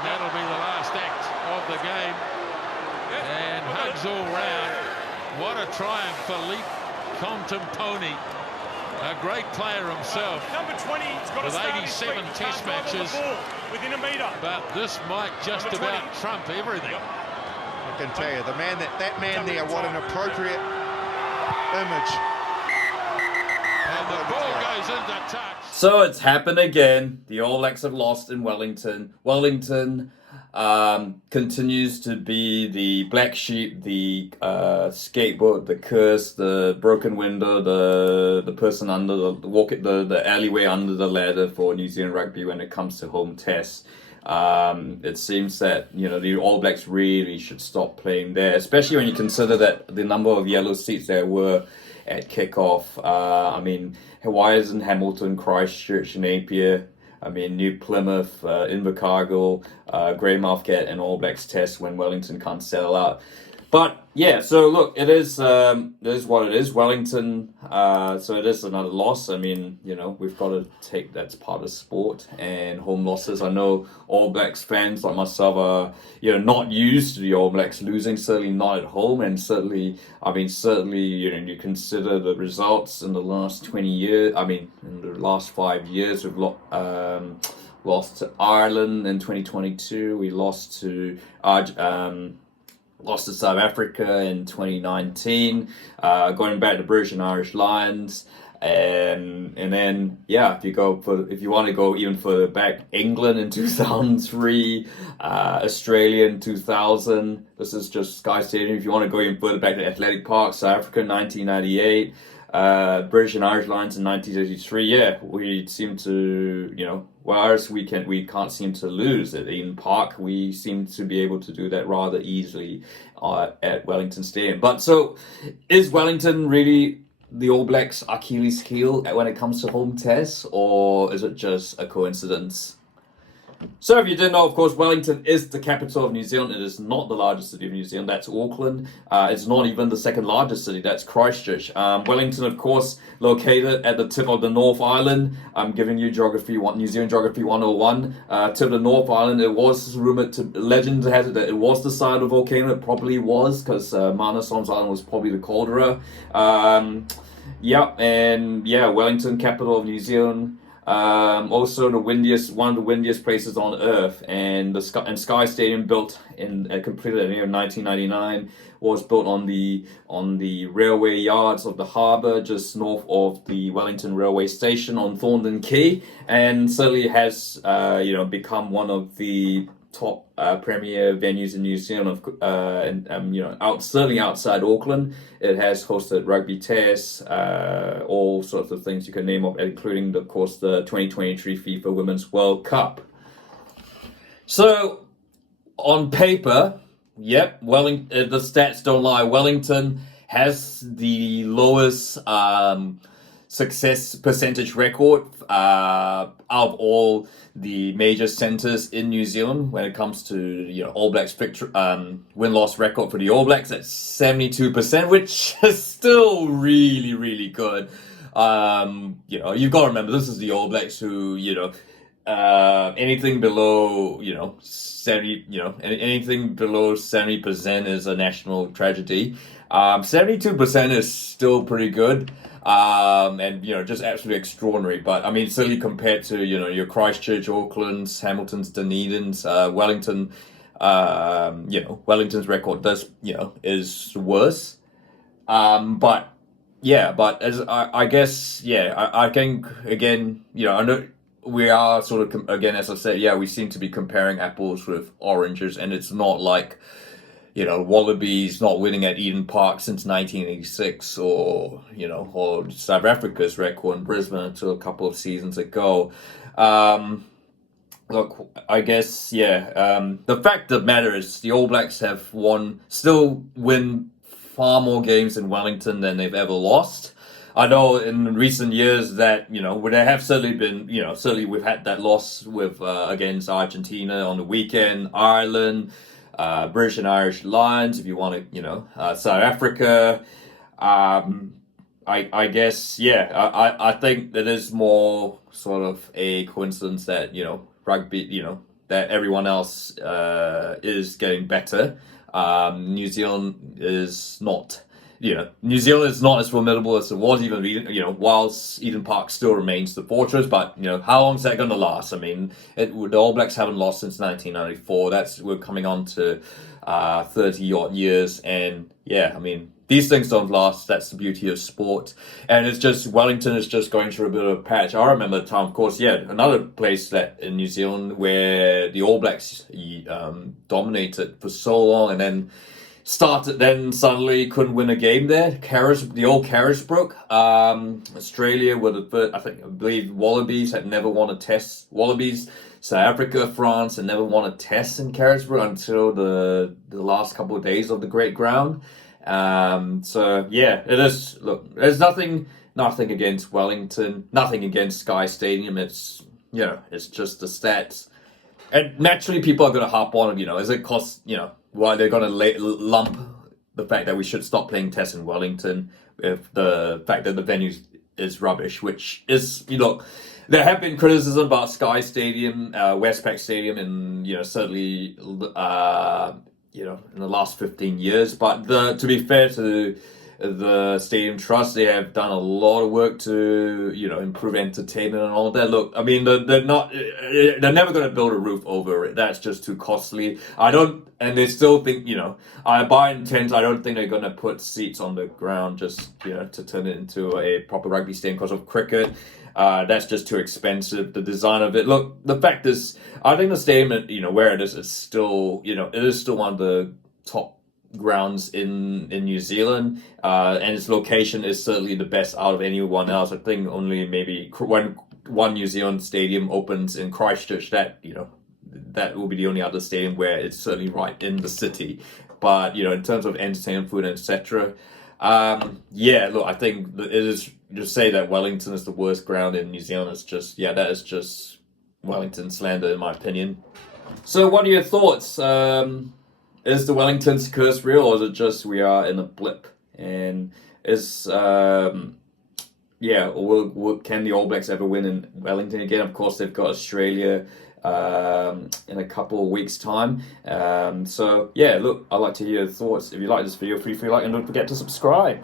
And that'll be the last act of the game. And hugs all round. What a triumph for Lee Compton-Pony. A great player himself. Number 20, he's got with a 87 test matches. Within a metre. But this might just about trump everything. I can tell you, that man there, what an appropriate image. And the ball goes into touch. So it's happened again. The All Blacks have lost in Wellington. Wellington continues to be the black sheep, the scapegoat, the curse, the broken window, the person under the alleyway under the ladder for New Zealand rugby when it comes to home tests. It seems that the All Blacks really should stop playing there, especially when you consider that the number of yellow seats there were at kickoff. I mean, why isn't Hamilton, Christchurch, Napier, New Plymouth, Invercargill, Greymouth get an All Blacks test when Wellington can't sell out? But yeah, so look, it is what it is. Wellington, so it is another loss. We've got to take that's part of sport and home losses. I know All Blacks fans like myself are, not used to the All Blacks losing, certainly not at home, and certainly, you consider the results in the last 20 years. In the last 5 years, we've lost to Ireland in 2022. We lost to South Africa in 2019, going back to British and Irish Lions, and then if you want to go even further back, England in 2003, Australia in 2000. This is just Sky Stadium. If you want to go even further back to Athletic Park, South Africa in 1998. British and Irish Lions in 1933. Yeah, we seem to, whereas we can't seem to lose at Eden Park, we seem to be able to do that rather easily at Wellington Stadium. But so, is Wellington really the All Blacks' Achilles heel when it comes to home tests, or is it just a coincidence? So if you didn't know, of course, Wellington is the capital of New Zealand. It is not the largest city of New Zealand. That's Auckland. It's not even the second largest city. That's Christchurch. Wellington, of course, located at the tip of the North Island. I'm giving you New Zealand Geography 101. Tip of the North Island. It was rumored legend has it that it was the site of a volcano. It probably was, because Manasons Island was probably the caldera. Wellington, capital of New Zealand. Also one of the windiest places on earth, and Sky Stadium, built completed in 1999, was built on the railway yards of the harbour just north of the Wellington railway station on Thorndon Quay, and certainly has become one of the top premier venues in New Zealand, certainly outside Auckland. It has hosted rugby tests, all sorts of things you can name off, including, of course, the 2023 FIFA Women's World Cup. So, on paper, the stats don't lie. Wellington has the lowest success percentage record out of all the major centres in New Zealand when it comes to All Blacks win-loss record for the All Blacks at 72%, which is still really, really good. You've got to remember, this is the All Blacks who anything below 70% is a national tragedy. 72% is still pretty good. Just absolutely extraordinary. But certainly compared to your Christchurch, Auckland's, Hamilton's, Dunedin's, Wellington, Wellington's record is worse. But as I think again, I know we are sort of again, as I said, we seem to be comparing apples with oranges, and it's not like Wallabies not winning at Eden Park since 1986, or South Africa's record in Brisbane until a couple of seasons ago. Look, I guess, the fact of the matter is the All Blacks still win far more games in Wellington than they've ever lost. I know in recent years that, there have certainly been, certainly we've had that loss with against Argentina on the weekend, Ireland, British and Irish Lions, if you want to, South Africa. I guess, I think that is more sort of a coincidence that, rugby, that everyone else is getting better. New Zealand is not. New Zealand is not as formidable as it was even, whilst Eden Park still remains the fortress. But, how long is that going to last? I mean, the All Blacks haven't lost since 1994. We're coming on to 30-odd years. And, yeah, I mean, these things don't last. That's the beauty of sport. And it's just, Wellington is just going through a bit of a patch. I remember the time, of course, another place that in New Zealand where the All Blacks dominated for so long and then started, then suddenly couldn't win a game there. The old Carisbrook. Australia were the first, I believe Wallabies had never won a test. Wallabies, South Africa, France had never won a test in Carisbrook until the last couple of days of the Great Ground. So yeah, it is. Look, there's nothing against Wellington, nothing against Sky Stadium. It's it's just the stats, and naturally people are going to harp on it. Is it cost? Why they're going to lump the fact that we should stop playing tests in Wellington with the fact that the venue is rubbish, which is, there have been criticism about Sky Stadium, Westpac Stadium, and, certainly, in the last 15 years. But to be fair to the Stadium Trust, they have done a lot of work to, improve entertainment and all that. Look, I mean, they're never going to build a roof over it. That's just too costly. And they still think, I buy intent. I don't think they're going to put seats on the ground just, to turn it into a proper rugby stadium because of cricket. That's just too expensive. The design of it. Look, the fact is, I think the stadium, where it is still, it is still one of the top grounds in New Zealand, and its location is certainly the best out of anyone else. I think only maybe one New Zealand stadium opens in Christchurch. That will be the only other stadium where it's certainly right in the city. But in terms of entertainment, food, etc. Look, I think it is to say that Wellington is the worst ground in New Zealand. It's just that is just Wellington slander in my opinion. So, what are your thoughts? Is the Wellington's curse real, or is it just we are in a blip? And can the All Blacks ever win in Wellington again? Of course, they've got Australia in a couple of weeks' time. Look, I'd like to hear your thoughts. If you like this video, feel free to like and don't forget to subscribe.